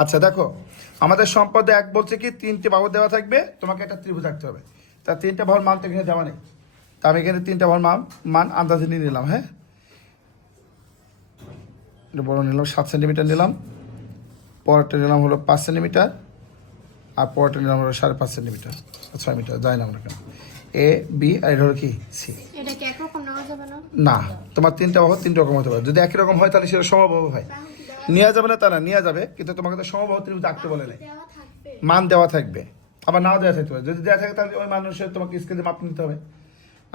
আচ্ছা দেখো, আমাদের সম্পদে এক বলছে কি 3টে বাহু দেওয়া থাকবে, তোমাকে একটা ত্রিভুজ রাখতে হবে। তা 3টে বাহুর মান তো এখানে দেওয়া নেই, তা আমি এখানে 3টে বাহুর মান আন্দাজে নিয়ে নিলাম। হ্যাঁ, এটা বড় নিলাম 7 সেন্টিমিটার নিলাম, পরেরটা নিলাম হলো 5 সেন্টিমিটার, আর পরেরটা নিলাম হলো 5.5 সেন্টিমিটার, 6 মিটার যাই নাম না কেন। এ বি আর এটা হলো কি সি। এটা কি একরকম নেওয়া যাবে না? না, তোমার 3টে বাহু 3 রকম হতে পারে। যদি একই রকম হয় তাহলে সেটা সমবাহু হয়। নেওয়া যাবে না তা না, নেওয়া যাবে, কিন্তু তোমাকে তো সমবাহু ত্রিভুজ আঁকতে বলে নাই। দেওয়া থাকবে। মান দেওয়া থাকবে, আবার নাও দেওয়া থাকতে পারে। যদি দেওয়া থাকে তাহলে ওই মানুষের তোমাকে স্কেলে মাপ নিতে হবে।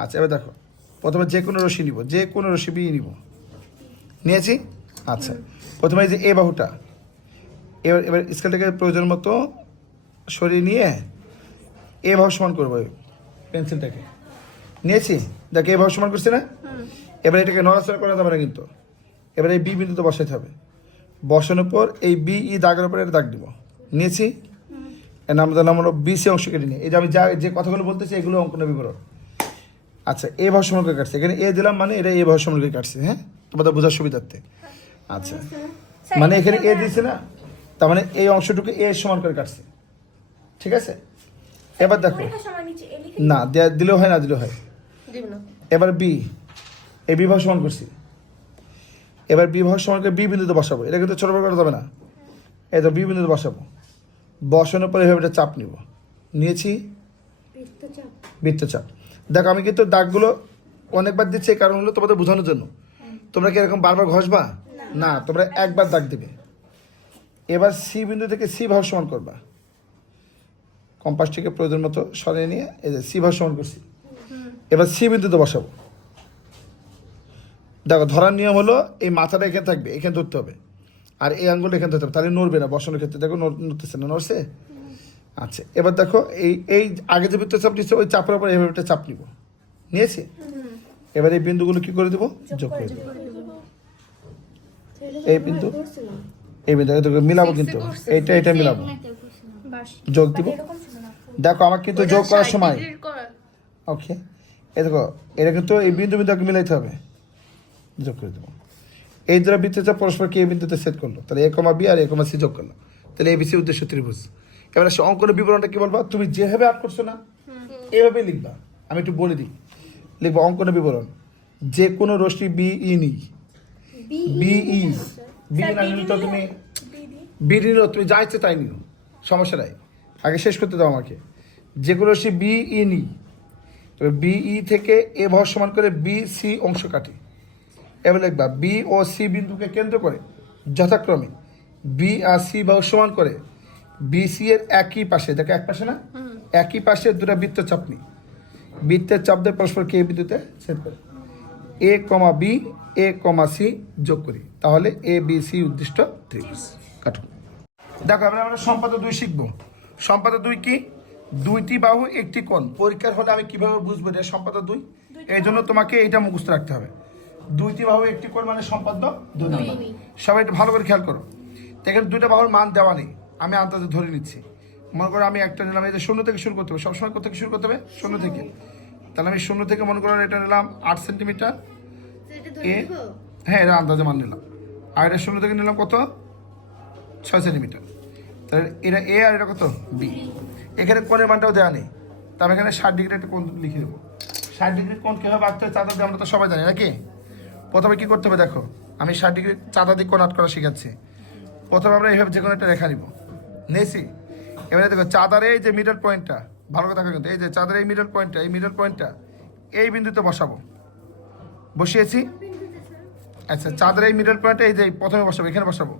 আচ্ছা এবার দেখো, প্রথমে যে কোনো রশি নিব, যে কোনো রশি বি নিব, নিয়েছি। আচ্ছা প্রথমে এই যে এ বাহুটা, এবার এবার স্কেলটাকে প্রয়োজন মতো সরিয়ে নিয়ে এ বাহু সমান করবো, পেন্সিলটাকে নিয়েছি। দেখো এ বাহু সমান করছি না, এবার এটাকে নড়াচড়া করা যাবে না কিন্তু। এবার এই বি বিন্দুতে বসাইতে হবে, বসানোর পর এই বি ই দাগের উপরে এটা দাগ দিব, নিয়েছি। এর নাম দিলাম হলো বিসি অংশ কেটে নিয়ে। এই যে আমি যে কথাগুলো বলতেছি এগুলো অঙ্কন বিবরণ। আচ্ছা এ ভাগ সমান করে কাটছে, এখানে এ দিলাম মানে এটা এ ভাগ সমান করে কাটছে। হ্যাঁ, তোমাদের বোঝার সুবিধার্থে। আচ্ছা মানে এখানে এ দিয়েছে না, তার মানে এই অংশটুকু এ সমান করে কাটছে, ঠিক আছে। এবার দেখো, না দিলেও হয়, না দিলেও হয়। এবার বি, এই বি ভাগ সমান করছি, এবার বি ভাগ সমান করে বি বিন্দুতে বসাবো। এটা কিন্তু ছোট বড় করা যাবে না, এই তো বি বিন্দুতে বসাবো। বসানোর পরে এভাবে এটা চাপ নিব, নিয়েছি বৃত্তচাপ। দেখো আমি কিন্তু দাগগুলো অনেকবার দিচ্ছি, এই কারণ হলো তোমাদের বোঝানোর জন্য। তোমরা কি এরকম বারবার ঘষবা না, তোমরা একবার দাগ দিবে। এবার সি বিন্দু থেকে সি ভাগ সমান করবা, কম্পাসটিকে প্রয়োজন মতো সরিয়ে নিয়ে এই যে সি ভাগ সমান করছি। এবার সি বিন্দুতে বসাবো। দেখো ধরার নিয়ম হলো এই মাথাটা এখানে থাকবে, এখানে ধরতে হবে, আর এই আঙ্গুলটা এখানে ধরতে হবে, তাহলে নড়বে না বসানোর ক্ষেত্রে। দেখো নড়তেছে না, নড়ছে। আচ্ছা এবার দেখো এই এই আগে যে বৃত্তচাপ দিচ্ছে ওই চাপের উপর এইভাবে একটা চাপ নিব, নিয়েছি। এবার এই বিন্দুগুলো কি করে দেবো, যোগ করে দেবো। এই বিন্দু এই বিন্দু মিলাবো, কিন্তু এইটা এটা মিলাবো, যোগ দিব। দেখো আমার কিন্তু যোগ করার সময়, ওকে এই দেখো এটা কিন্তু এই বিন্দু বিন্দুকে মিলাইতে হবে, যোগ করে দেবো। এই দুটো বৃত্তচাপ পরস্পরকে এই বিন্দুতে সেট করলো, তাহলে এ কমা বি আর এ কমা সি যোগ করলো, তাহলে এবিসি উদ্দেশ্য ত্রিভুজ। এবার সে অঙ্কনের বিবরণটা কি বলবা, তুমি যেভাবে আর্ট করছো না এভাবে লিখবা। আমি একটু বলে দিই, লিখবো অঙ্কনের বিবরণ। যে কোনো রশ্মি বি ই নিই, বি ই বি না নিলে তো তুমি বি নিলো, তুমি যা ইচ্ছে তাই নিও, সমস্যা নাই, আগে শেষ করতে দাও আমাকে। যে কোনো রশ্মি বি ই নিই, তবে বি ই থেকে এ ভর সমান করে বি সি অংশ কাটি। এবার লিখবা বি ও সি বিন্দুকে কেন্দ্র করে যথাক্রমে বি আর সি বাহু সমান করে বিসি এর একই পাশে, দেখো এক পাশে না, একই পাশে দুটো বৃত্তচাপ নিই, বৃত্তের চাপ দিয়ে পরস্পর কে বিন্দুতে ছেদ করে এ কমা বি এ কমা সি যোগ করি, তাহলে এ বি সি উদ্দিষ্ট ত্রিভুজ। কাটো। দেখো আমরা সম্পাদ্য 2 শিখবো। সম্পাদ্য 2 কি, দুইটি বাহু একটি কোণ। পরীক্ষার হলে আমি কিভাবে বুঝবো এটা সম্পাদ্য 2, এই জন্য তোমাকে এটা মুখস্থ রাখতে হবে। দুইটি বাহু একটি কোণ মানে সম্পাদ্য 2 নম্বর। সবাই একটু ভালো করে খেয়াল করো। এখানে দুইটা বাহুর মান দেওয়া নেই, আমি আন্দাজে ধরে নিচ্ছি। মনে করো আমি একটা নিলাম, এই যে 0 থেকে শুরু করতে হবে, সবসময় কোথা থেকে শুরু করতে হবে, 0 থেকে। তাহলে আমি 0 থেকে মনে করো এটা নিলাম 8 সেন্টিমিটার এ, হ্যাঁ এটা আন্দাজে মান নিলাম। আর এটা 0 থেকে নিলাম কত, 6 সেন্টিমিটার। তাহলে এটা এ আর এটা কত বি। এখানে কোণের মানটাও দেওয়া নেই, তবে এখানে 60 ডিগ্রি একটা কোণ লিখে দেবো। 60 ডিগ্রি কোণ কীভাবে আঁকতে হয় চাঁদা দিয়ে আমরা তো সবাই জানি নাকি। প্রথমে কী করতে হবে দেখো, আমি 60 ডিগ্রি চাঁদা দিয়ে কোণ আট করা শিখাচ্ছি। প্রথমে আমরা এইভাবে যে কোনো একটা রেখা নিব, নিয়েছি। এবারে দেখো চাঁদার এই যে মিডল পয়েন্টটা, ভালো কথা কিন্তু এই যে চাঁদার এই মিডল পয়েন্টটা, এই মিডল পয়েন্টটা এই বিন্দুতে বসাবো, বসিয়েছি। আচ্ছা চাঁদের এই মিডল পয়েন্টে এই যে প্রথমে বসাবো, এখানে বসাবো।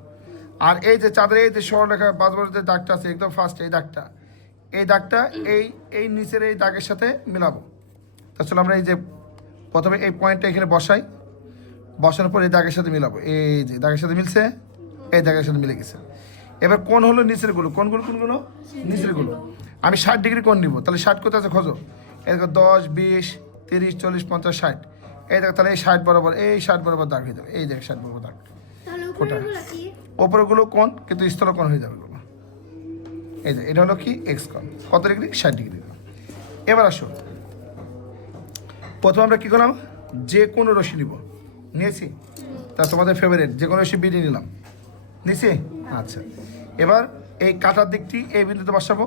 আর এই যে চাঁদের এই যে সরলরেখা বাজবার যে দাগটা আছে একদম ফার্স্ট, এই দাগটা এই এই নিচের এই দাগের সাথে মিলাবো। তাহলে আমরা এই যে প্রথমে এই পয়েন্টটা এখানে বসাই, বসানোর পর এই দাগের সাথে মিলাবো, এই যে দাগের সাথে মিলছে, এই দাগের সাথে মিলে গেছে। এবার কোণ হলো নিচের গুলো, কোনগুলো নিচের গুলো। আমি 60 ডিগ্রি কোণ নিব, তাহলে 60 কোথায় আছে খোঁজো, এই দেখো 10 20 30 40 50 60, এই দেখো তাহলে এই 60 বরাবর, এই 60 বরাবর দাগ হয়ে যাবে, এই দেখ 60 বরাবর দাগ। ওটা ওপরগুলো কোণ কিন্তু স্থল কোণ হয়ে যাবে এগুলো। এই যে এটা হলো কি এক্স কোণ, কত ডিগ্রি, 60 ডিগ্রি। এবার আসো প্রথমে আমরা কি করলাম, যে কোনো রশ্মি নিব, নিয়েছি। তা তোমাদের ফেভারিট যে কোনো রশ্মি বিডি নিলাম, নিয়েছি। আচ্ছা, এবার এই কাটার দিকটি এই বিন্দুতে বসাবো।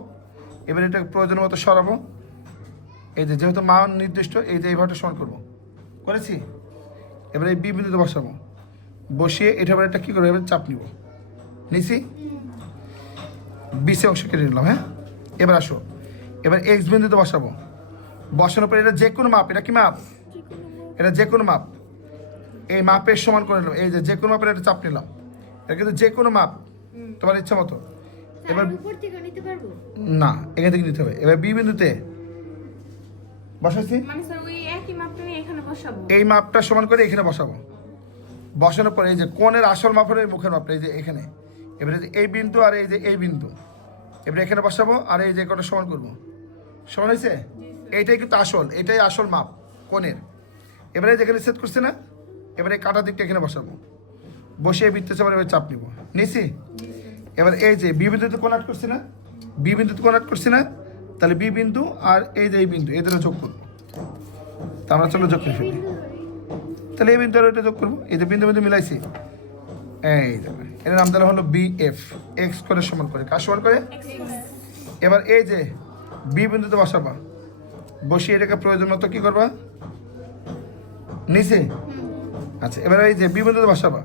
এবার এটা প্রয়োজন মতো সরাবো। এই যে যেহেতু মান নির্দিষ্ট, এই যে এইভাবে সমান করবো, করেছি। এবার এই বি বিন্দুতে বসাবো, বসিয়ে এটা এবার একটা কী করবো, এবার চাপ নিব, নিছি, বিসি অংশ কেটে নিলাম। হ্যাঁ, এবার আসো, এবার এক্স বিন্দুতে বসাবো। বসানোর পর এটা যে কোনো মাপ, এটা কি মাপ, এটা যে কোনো মাপ, এই মাপের সমান করে নিলাম। এই যে কোনো মাপের একটা চাপ নিলাম, এটা কিন্তু যে কোনো মাপ তোমার ইচ্ছা মতো। এবার না, এখান থেকে নিতে হবে। এবার বি বিন্দুতে বসাচ্ছি, এই মাপটা সমান করে এখানে বসাবো। বসানোর পরে এই যে কোণের আসল মাপ হলো এই মুখের মাপটা, এই যে এখানে। এবারে এই বিন্দু আর এই যে এই বিন্দু, এবারে এখানে বসাবো, আর এই যে কোণটা সমান করবো। সমান হয়েছে? এইটাই কিন্তু আসল, এটাই আসল মাপ কোণের। এবারে যেখানে সেট করছে না, এবারে কাটার দিকটা এখানে বসাবো, বসিয়ে বৃত্তচাপ এবার চাপ নিব, নিছি। এবার এই যে বি বিন্দুতে কোণ আট করছি না, বি বিন্দুতে কোণ আট করছি না, তাহলে বি বিন্দু আর এই যে এই বিন্দু এদের যোগ করবো। তা আমরা চলো যোগ করে ফেলি। তাহলে এই বিন্দু আর ওইটা যোগ করবো, এই যে বিন্দু বিন্দু মিলাইছি, এই এর নাম তাহলে হলো বি এফ, এক্স করে সমান করে, কার সমান করে? এবার এই যে বি বিন্দুতে বসাবা, বসিয়ে এটাকে প্রয়োজন মতো কি করবা, নিচে। আচ্ছা, এবার এই যে বি বিন্দুতে বসাবা,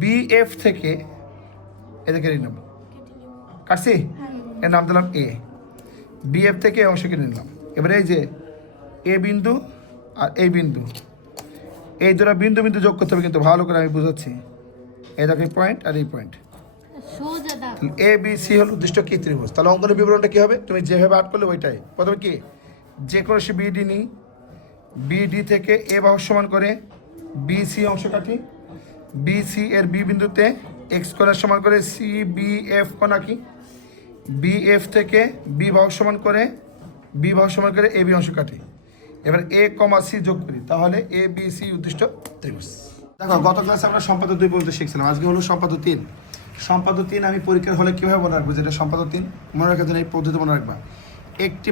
বি এফ থেকে এটাকে নিলাম, কাটছি, এর নাম দিলাম এ। বি এফ থেকে অংশ কেটে নিলাম। এবার এই যে এ বিন্দু আর এই বিন্দু, এই দুটো বিন্দু বিন্দু যোগ করতে হবে, কিন্তু ভালো করে আমি বুঝাচ্ছি। এই দেখো এই পয়েন্ট আর এই পয়েন্ট, এ বি সি হল উদ্দিষ্ট কি ত্রিভুজ। তাহলে অঙ্কনের বিবরণটা কি হবে, তুমি যেভাবে আট করলে ওইটাই। প্রথমে কি, যে কোনো সে বিডি নিই, বিডি থেকে এ বাহু সমান করে বিসি অংশ কাটি, বিসি এর বি বিন্দুতে এক্স করার সমান করে সি বি এফ কোণ আঁকি, বি এফ থেকে বি বাহু সমান করে বি বাহু সমান করে এ বি অংশ কাটি। এবার এ কমা সি যোগ করি, তাহলে এ বি সি উদ্দিষ্ট ত্রিভুজ। দেখো গত ক্লাসে আমরা সম্পাদ্য 2 পর্যন্ত শিখছিলাম, আজকে হলো সম্পাদ্য 3। সম্পাদ্য 3 আমি পরীক্ষার হলে কীভাবে মনে রাখবো, যেটা সম্পাদ্য 3 মনে রাখার জন্য এই পদ্ধতি মনে রাখবা। একটি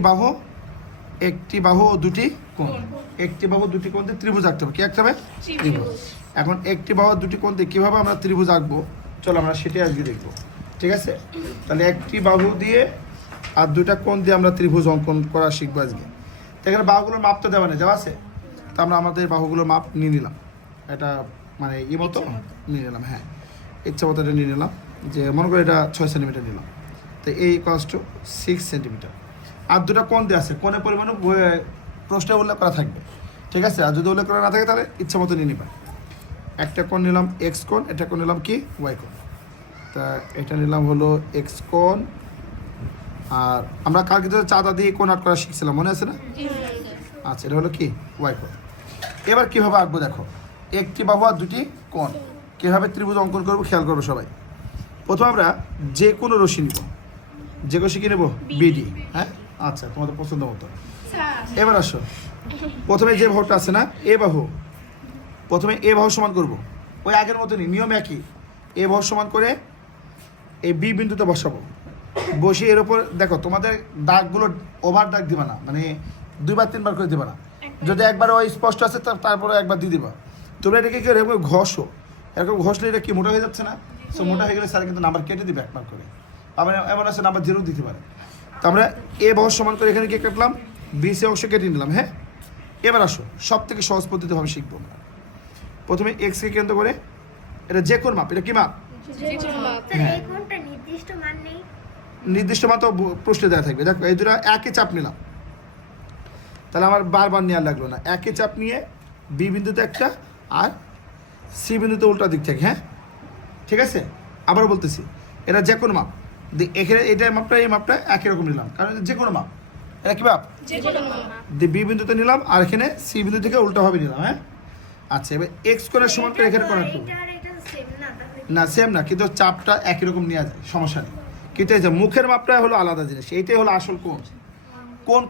বাহু ও দুটি কোণ, একটি বাহু দুটি কোণ দিয়ে ত্রিভুজ আঁকতে হবে। কি আঁকতে হবে? ত্রিভুজ। এখন একটি বাহু দুটি কোণ দিয়ে কীভাবে আমরা ত্রিভুজ আঁকবো, চলো আমরা সেটাই আজকে দেখবো, ঠিক আছে? তাহলে একটি বাহু দিয়ে আর দুটা কোণ দিয়ে আমরা ত্রিভুজ অঙ্কন করা শিখবো আজকে। তো এখানে বাহুগুলোর মাপ তো দেওয়া নেই, দেওয়া আছে, তো আমরা আমাদের বাহুগুলোর মাপ নিয়ে নিলাম। এটা মানে মতো নিয়ে নিলাম, হ্যাঁ ইচ্ছা মতো এটা নিয়ে নিলাম। যে মনে করি এটা 6 সেন্টিমিটার নিলাম, তো এই কস্ট 6 সেন্টিমিটার। আর দুটা কোণ দিয়ে আছে, কোণের পরিমাণও প্রশ্নে উল্লেখ করা থাকবে, ঠিক আছে? আর যদি উল্লেখ করা না থাকে তাহলে ইচ্ছা মতো নিয়ে নিবা। একটা কোণ নিলাম এক্স কোণ, এটা কোণ নিলাম কি ওয়াই কোণ। তা এটা নিলাম হলো এক্স কোণ। আর আমরা কালকে তো চাঁদা দিয়ে কোণ আট করা শিখছিলাম, মনে আছে না? আচ্ছা, এটা হলো কি ওয়াই কোণ। এবার কীভাবে আঁকবো দেখো, একটি বাহু আর দুটি কোণ কীভাবে ত্রিভুজ অঙ্কন করবো খেয়াল করবো সবাই। প্রথমে আমরা যে কোনো রশ্মি নিব, যে রশ্মি কি নেব, বিডি। হ্যাঁ, আচ্ছা তোমাদের পছন্দ মতো। এবার আসো, প্রথমে যে বাহুটা আছে না এ বাহু, প্রথমে এ বাহু সমান করব, ওই আগের মতনই নিয়ম একই। এ বাহু সমান করে এই বি বিন্দুতে বসাবো, বসিয়ে এর উপর দেখো তোমাদের দাগগুলো ওভার দাগ দিবা না, মানে 2 বার 3 বার করে দিবা না। যদি একবার ওই স্পষ্ট আছে তারপরে একবার দিয়ে দিবা। তোমরা এটাকে কি এরকম ঘষো, এরকম ঘষলে এটা কি মোটা হয়ে যাচ্ছে না? সো মোটা হয়ে গেলে স্যার কিন্তু নাম্বার কেটে দিবে 1 বার করে, আবার এমন আছে নাম্বার 0 দিতে পারে। তো আমরা এ বাহু সমান করে এখানে কি কাটলাম, বি সি অংশ কেটে নিলাম। হ্যাঁ, এবার আসো সব থেকে সহজ পদ্ধতিভাবে শিখবো আমরা। প্রথমে এক্সকে কেন্দ্র করে, এটা যে কোন মাপ, এটা কি মাপ? নির্দিষ্ট মান তো প্রশ্নে দেওয়া থাকবে। দেখো এই দুটো একই চাপ নিলাম, তাহলে আমার বারবার নেওয়ার লাগলো না। একই চাপ নিয়ে বি বিন্দুতে একটা আর সি বিন্দুতে উল্টা দিক থেকে। হ্যাঁ, ঠিক আছে? আবার বলতেছি, এটা যে কোনো মাপ, এখানে এটা মাপটা এই মাপটা একই রকম নিলাম, কারণ যে কোনো মাপ, এটা কি মাপ? বি বিন্দুতে নিলাম আর এখানে সি বিন্দু থেকে উল্টাভাবে নিলাম। হ্যাঁ, আচ্ছা, এবার এক্স করার সমান করে এখানে করা না, সেম না, কিন্তু চাপটা একই রকম নেওয়া যায়, সমস্যা নেই। কিন্তু এই যে মুখের মাপটা হলো আলাদা জিনিস, এইটাই হলো আসল কোণ।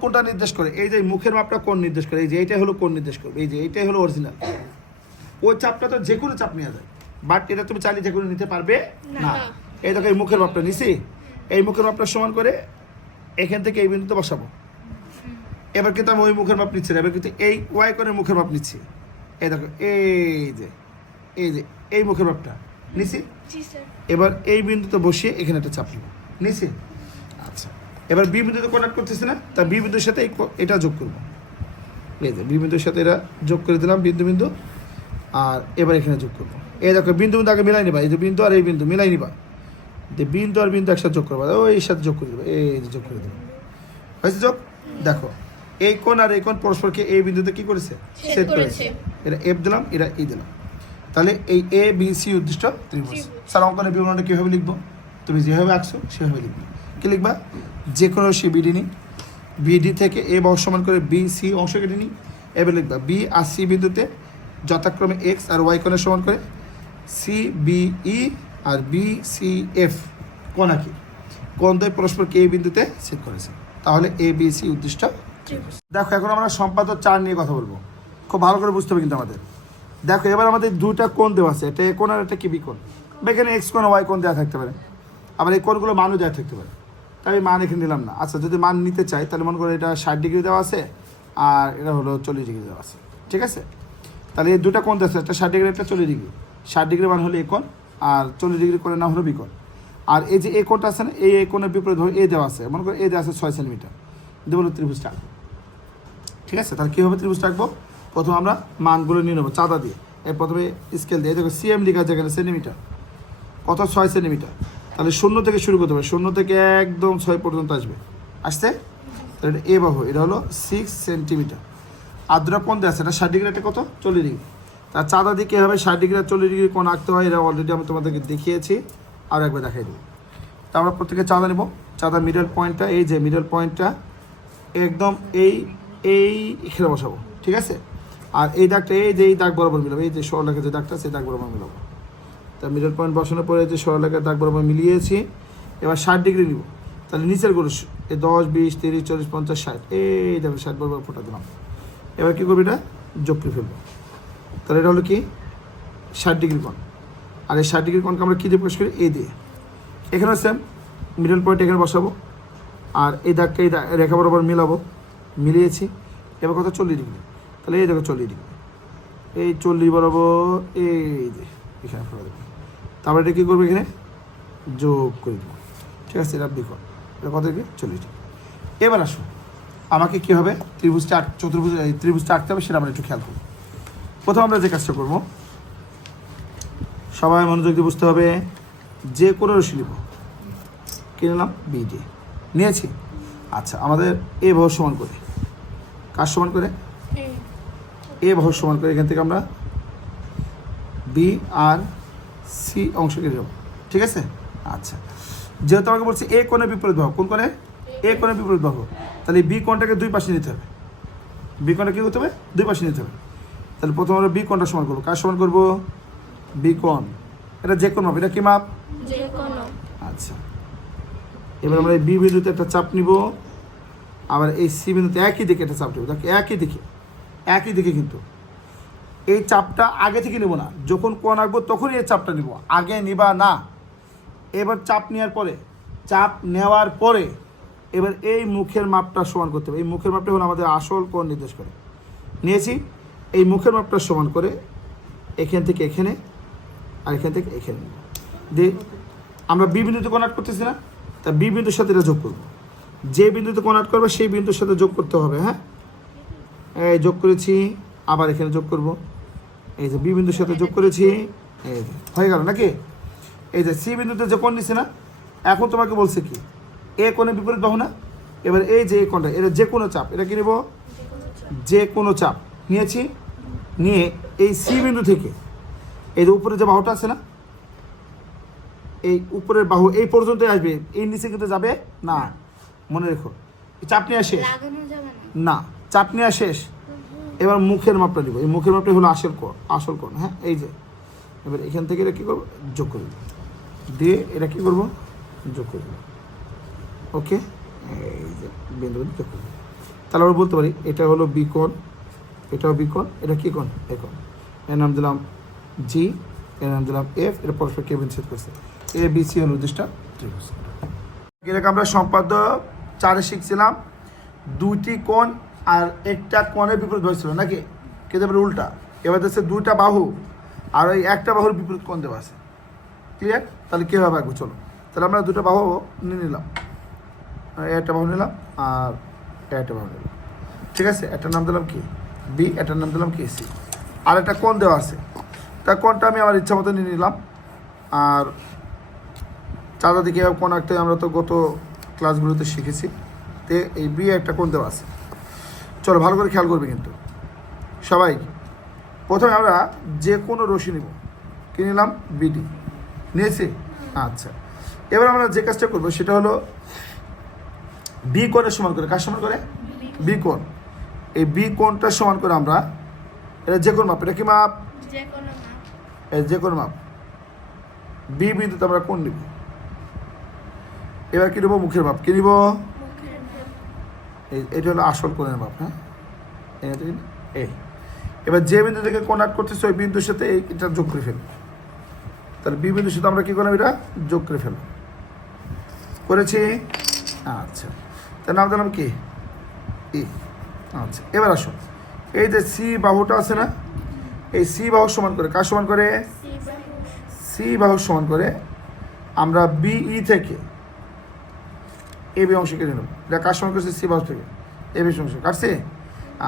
কোনটা নির্দেশ করে, এই যে মুখের মাপটা কোণ নির্দেশ করে, এই যে এইটাই হলো কোণ নির্দেশ করবে, এই যে এইটাই হলো অরিজিনাল। ওই চাপটা তো যে কোনো চাপ নেওয়া যায়, বাট এটা তুমি চাইলে যে কোনো নিতে পারবে না। এই দেখো এই মুখের মাপটা নিছি, এই মুখের মাপটা সমান করে এখান থেকে এই বিন্দুতে বসাবো। এবার কিন্তু আমি ওই মুখের মাপ নিচ্ছি না, এবার কিন্তু এই ওয়াই কোণের মুখের মাপ নিচ্ছি। এই দেখো এই যে এই মুখের মাপটা নিছি, এবার এই বিন্দুতে বসিয়ে এখানে একটা চাপ নেব, নিচে। আচ্ছা, এবার বি বিন্দুতে কন্ট্যাক্ট করতেছে না, তা বি বিন্দুর সাথে এটা যোগ করবো। এই যে বি বিন্দুর সাথে এটা যোগ করে দিলাম, বিন্দু বিন্দু। আর এবার এখানে যোগ করবো। এই দেখো বিন্দু বিন্দু আগে মিলাই নিবা, এই যে বিন্দু আর এই বিন্দু মিলাই নিবা, যে বিন্দু আর বিন্দু একসাথে যোগ করবা, ওই সাথে যোগ করে দেবো, এই যে যোগ করে দেবো, হয়েছে যোগ। দেখো এই কোণ আর এই কোণ পরস্পরকে এই বিন্দুতে কি করেছে, ছেদ করেছে। এটা এফ দিলাম, এটা ই দিলাম। তাহলে এই এ বি সি উদ্দিষ্ট ত্রিভুজ। স্যার অঙ্কনের বিবরণটা কীভাবে লিখবো? তুমি যেভাবে আঁকছো সেভাবে লিখবে। কী লিখবা? যে কোনো সি বিডি নিই, বিডি থেকে এ বাহু সমান করে বি সি অংশ কেটে নিই। এবার লিখবা বি আর সি বিন্দুতে যথাক্রমে এক্স আর ওয়াই কোণের সমান করে সি বি ই আর বি সি এফ কোণ আঁকি। কোণ দ্বয় পরস্পরকে এই বিন্দুতে ছেদ করেছে, তাহলে এ বি সি উদ্দিষ্ট ত্রিভুজ। দেখো এখন আমরা সম্পাদ্য 4 নিয়ে কথা বলবো, খুব ভালো করে বুঝতে হবে কিন্তু আমাদের। দেখো এবার আমাদের দুটা কোণ দেওয়া আছে, একটা এ কোণ আর একটা কি বি কোণ। এখানে এক্স কোণ ওয়াই কোণ দেওয়া থাকতে পারে, আবার এই কোণগুলো মানও দেওয়া থাকতে পারে, তাই আমি মান এখানে নিলাম না। আচ্ছা, যদি মান নিতে চাই তাহলে মনে করো এটা 60 ডিগ্রি দেওয়া আছে আর এটা হলো 40 ডিগ্রি দেওয়া আছে, ঠিক আছে? তাহলে এই দুটা কোণ দেওয়া আছে, একটা 60 ডিগ্রি একটা 40 ডিগ্রি। 60 ডিগ্রি মান হলো এ কোণ আর 40 ডিগ্রি কোণের নাম হলো বি কোণ। আর এই যে এ কোণটা আছে না, এই কোণের বিপরীত ধরো এ দেওয়া আছে, মনে করো এ দেওয়া আছে 6 সেন্টিমিটার, দেবো ত্রিভুজটা আঁকবো, ঠিক আছে? তাহলে কীভাবে ত্রিভুজটা আঁকবো? প্রথমে আমরা মানগুলো নিয়ে নেবো চাঁদা দিয়ে। এর প্রথমে স্কেল দিয়ে দেখো সিএম লেখা আছে এখানে সেন্টিমিটার, কত 6 সেন্টিমিটার। তাহলে 0 থেকে শুরু করতে হবে, 0 থেকে একদম 6 পর্যন্ত আসবে, আসছে। তাহলে এটা এ বাহু, এটা হলো 6 সেন্টিমিটার। আর দুটা কোণ দেওয়া আছে, এটা 60 ডিগ্রি, একটা কত 40 ডিগ্রি। তার চাঁদা দিয়ে কীভাবে 60 ডিগ্রি আর 40 ডিগ্রি কোণ আঁকতে হয় এটা অলরেডি আমি তোমাদেরকে দেখিয়েছি, আর একবার দেখাই দেবো। তা আমরা প্রত্যেকে চাঁদা নেব। চাঁদা মিডল পয়েন্টটা, এই যে মিডল পয়েন্টটা একদম এখানে বসাবো, ঠিক আছে? আর এই দাগটা এই যে এই দাগ বরাবর মিলাবো, এই যে সরলরেখার যে দাগটা সেই দাগ বরাবর মিলাবো। তা মিডল পয়েন্ট বসানোর পরে যে সরলরেখার দাগ বরাবর মিলিয়েছি। এবার 60 ডিগ্রি নিব, তাহলে নিচের গুলো এই 10 20 30 40 50 60, এই দেখো 60 বরাবর ফোটা দিলাম। এবার কী করবো? এটা যোগ করে ফেলবো। তাহলে এটা হলো কি 60 ডিগ্রি কোণ। আর এই 60 ডিগ্রি কোণকে আমরা কী দিয়ে প্রকাশ করি? এ দিয়ে। এখানেও সেম, মিডল পয়েন্ট এখানে বসাবো আর এই দাগকে এই রেখা বরাবর মিলাবো, মিলিয়েছি। এবার কত 40 ডিগ্রি, তাহলে এই দেখো 40 ডিগ্রি, এই 40 বরাবর এই যে এখানে ফেলে দেবো। তারপরে এটা কী করবো? এখানে যোগ করে দেবো, ঠিক আছে? এটা বিকল, এটা কত ডিগ্রি? 40 ডিগ্রি। এবার আসো আমাকে কী হবে ত্রিভুজটা ত্রিভুজটা আঁকতে হবে, সেটা আমরা একটু খেয়াল করবো। প্রথম আমরা যে কাজটা করবো, সবাই মনোযোগ দিয়ে বুঝতে হবে। যে কোনো রশি নিব, কী নিলাম? বি দিয়ে নিয়েছি। আচ্ছা, আমাদের এ বাহু সমান করে, কার সমান করে? এ বাহু সমান করে এখান থেকে আমরা বি আর সি অংশ কেটে দেবো, ঠিক আছে? আচ্ছা, যেহেতু আমাকে বলছি এ কোণের বিপরীত বাহু, কোন কোণে? এ কোণের বিপরীত বাহু, তাহলে বি কোণটাকে দুই পাশে নিতে হবে। বি কোণটা কী করতে হবে? দুই পাশে নিতে হবে। তাহলে প্রথমে আমরা বি কোণটা সমান করবো, কার সমান করবো? বি কোণ। এটা যে কোণ মাপ, এটা কি মাপ? আচ্ছা, এবার আমরা এই বি বিন্দুতে একটা চাপ নিব, আবার এই সি বিন্দুতে একই দিকে একটা চাপ নেব। দেখো একই দিকে কিন্তু এই চাপটা আগে থেকে নেব না, যখন কোণ আঁকবো তখনই এই চাপটা নিব, আগে নিবা না। এবার চাপ নেওয়ার পরে এবার এই মুখের মাপটা সমান করতে হবে। এই মুখের মাপটা হলো আমাদের আসল কোণ নির্দেশ করে। নিয়েছি, এই মুখের মাপটা সমান করে এখান থেকে এখানে আর এখান থেকে এখানে দিয়ে আমরা বি বিন্দুতে কোণ আঁট করতেছি না, তা বি বিন্দুর সাথে এটা যোগ করবো। যে বিন্দুতে কোণ আঁট করবে সেই বিন্দুর সাথে যোগ করতে হবে। হ্যাঁ, এই যোগ করেছি, আবার এখানে যোগ করব। এই যে বি বিন্দুর সাথে যোগ করেছি, এই যে হয়ে গেল নাকি? এই যে সি বিন্দুতে যে কোণ নিচ্ছে না, এখন তোমাকে বলছে কি এ কোণের বিপরীত বাহু না। এবার এই যে এই কোণটা, এটা যে কোনো চাপ, এটা কি নেব? যে কোনো চাপ নিয়েছি, নিয়ে এই সি বিন্দু থেকে এই যে উপরে যে বাহুটা আছে না, এই উপরের বাহু এই পর্যন্ত আসবে, এই নিচে কিন্তু যাবে না, মনে রেখো। চাপ নেওয়া শেষ না, চাপ নেওয়া শেষ। এবার মুখের মাপটা নিব, এই মুখের মাপটা হলো আসল কোণ। হ্যাঁ, এই যে এবার এখান থেকে এটা কী করবো? যোগ করে দেবো, দিয়ে এটা কী করবো? যোগ করে দেবো। ওকে, এই যে বিন্দু যোগ করে দেবো। তাহলে আমরা বলতে পারি এটা হলো বি কোণ, এটাও বি কোণ, এটা কী কোণ? এ কোণ। এর নাম দিলাম জি, এর নাম দিলাম এফ, এটা পরস্পর কে বিচ্ছেদ করছে। এ বি সি হল উদ্দিষ্ট ত্রিভুজ। এরকম আমরা সম্পাদ্য 4 শিখছিলাম, দুইটি কোণ আর একটা কোণের বিপরীত হয়েছিল নাকি? কিন্তু এবার উল্টা, এবার দেখছে দুইটা বাহু আর ওই একটা বাহুর বিপরীত কোণ দেওয়া আছে। ক্লিয়ার? তাহলে কীভাবে আঁকবো চলো। তাহলে আমরা দুটো বাহু নিয়ে নিলাম, একটা বাহু নিলাম আর একটা বাহু নিলাম, ঠিক আছে? একটার নাম দিলাম কি বি, একটার নাম দিলাম কি সি। আর একটা কোণ দেওয়া আছে, তা কোণটা আমি আমার ইচ্ছা মতো নিয়ে নিলাম। আর চাঁদা দিকে কোণ আঁকতে আমরা তো গত ক্লাসগুলোতে শিখেছি। তে এই বি একটা কোণ দেওয়া আছে। চলো ভালো করে খেয়াল করবে কিন্তু সবাই। প্রথমে আমরা যে কোনো রশি নিব, কি নিলাম? বিডি নিয়েছি। আচ্ছা, এবার আমরা যে কাজটা করবো সেটা হলো বি কোণের সমান করে, কার সমান করে? বি কোণ। এই বি কোণটা সমান করে আমরা, এটা যে কোনো মাপ, এটা কি মাপ? এই যে কোনো মাপ। বি বিন্দুতে আমরা কোণ নিব। এবার কি নেবো? মুখের মাপ। কি নিব? এটা হলো আসল কোণের মাপ। হ্যাঁ, এই এবার যে বিন্দু থেকে কোণ আট করতেছে ওই বিন্দুর সাথে এটা যোগ করে ফেলব। তাহলে বি বিন্দুর সাথে আমরা কি করলাম? এটা যোগ করে ফেলব। করেছি? আচ্ছা, তার নাম দিলাম কি ই। আচ্ছা, এবার আসো, এই যে সি বাহুটা আছে না, এই সি বাহু সমান করে, কার সমান করে? সি বাহু সমান করে আমরা বিই থেকে এ বি অংশ কেটে নেব। এটা কার সমান করছে? সি বাহু থেকে এ বি অংশ কাটছে।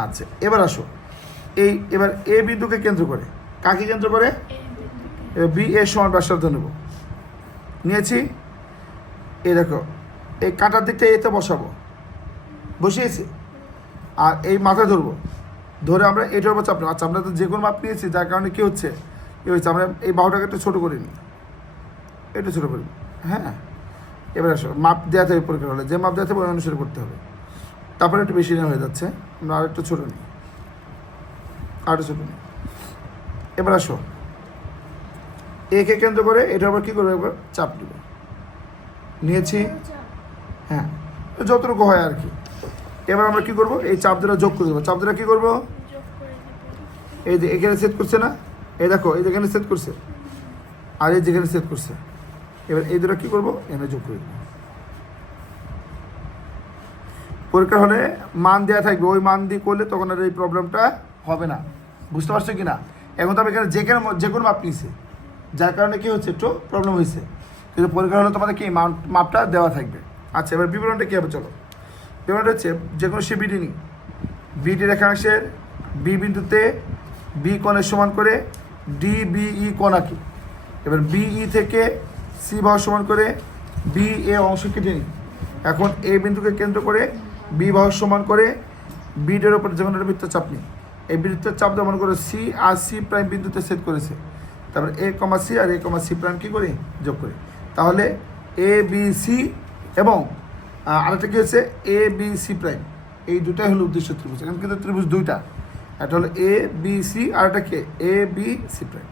আচ্ছা, এবার আসো, এবার এ বিন্দুকে কেন্দ্র করে, কাকে কেন্দ্র করে? এবার বি এর সমান ব্যাসার্ধ নেব। নিয়েছি। এই দেখো, এই কাটার দিকটা এতে বসাবো, বসিয়েছি। আর এই মাথায় ধরবো, ধরে আমরা এটার উপর চাপ নেব। আচ্ছা, আমরা তো যে কোনো মাপ নিয়েছি, যার কারণে কী হচ্ছে, আমরা এই বাহুটাকে একটু ছোটো করে নিই, একটু ছোটো করি। হ্যাঁ, এবার আসো, মাপ দেওয়া থাকবে পরীক্ষা হলে, যে মাপ দেওয়া থাকবে ওই অনুসারে করতে হবে। তারপরে একটু বেশি নেওয়া হয়ে যাচ্ছে, আমরা আর একটু ছোটো নিই, আর একটু ছোটো নিই। এবার আসো, একে কেন্দ্র করে এটা আবার কী করবো? এবার চাপ নেব। নিয়েছি। হ্যাঁ, যতটুকু হয় আর কি। এবার আমরা কী করবো? এই চাপ দ্বারা যোগ করে দেবো। চাপ দ্বারা কী করবো? এই যে এখানে সেট করছে না, এই দেখো, এই যেখানে সেট করছে আর এই যেখানে সেট করছে। এবার এই দুটো কী করবো? এখানে যোগ করে দেবো। পরীক্ষা হলে মান দেওয়া থাকবে, ওই মান দিয়ে করলে তখন আর এই প্রবলেমটা হবে না। বুঝতে পারছো কি না? এখন তো আমি এখানে যে কোনো মাপ নিয়েছি, যার কারণে কী হচ্ছে, একটু প্রবলেম হয়েছে। কিন্তু পরীক্ষা হলে তোমাদের কি মাপটা দেওয়া থাকবে। আচ্ছা, এবার বিবরণটা কী হবে চলো। বিবরণটা হচ্ছে যে কোনো সে বিডি নিই, বিডি রেখাংশের বি বিন্দুতে বি কোণের সমান করে ডিবিই কোণ আঁকি। এবার বিই থেকে সি বাহু সমান করে বি এ অংশ কেটে নিই। এখন এ বিন্দুকে কেন্দ্র করে বি বাহু সমান করে বিডের ওপর যে কোনো একটা বৃত্ত চাপ নিই। এই বৃত্তের চাপ মনে করে সি আর সি প্রাইম বিন্দুতে সেট করেছে। তারপরে এ কমা সি আর এ কমা সি প্রাইম কী করি? যোগ করি। তাহলে এ বি সি এবং আরেকটা কী হচ্ছে এ বি সি প্রাইম, এই দুটাই হলো উদ্দেশ্য ত্রিভুজ। এখানে কিন্তু ত্রিভুজ দুইটা, একটা হলো এ বি সি আর একটা কে এ বি সি প্রাইম।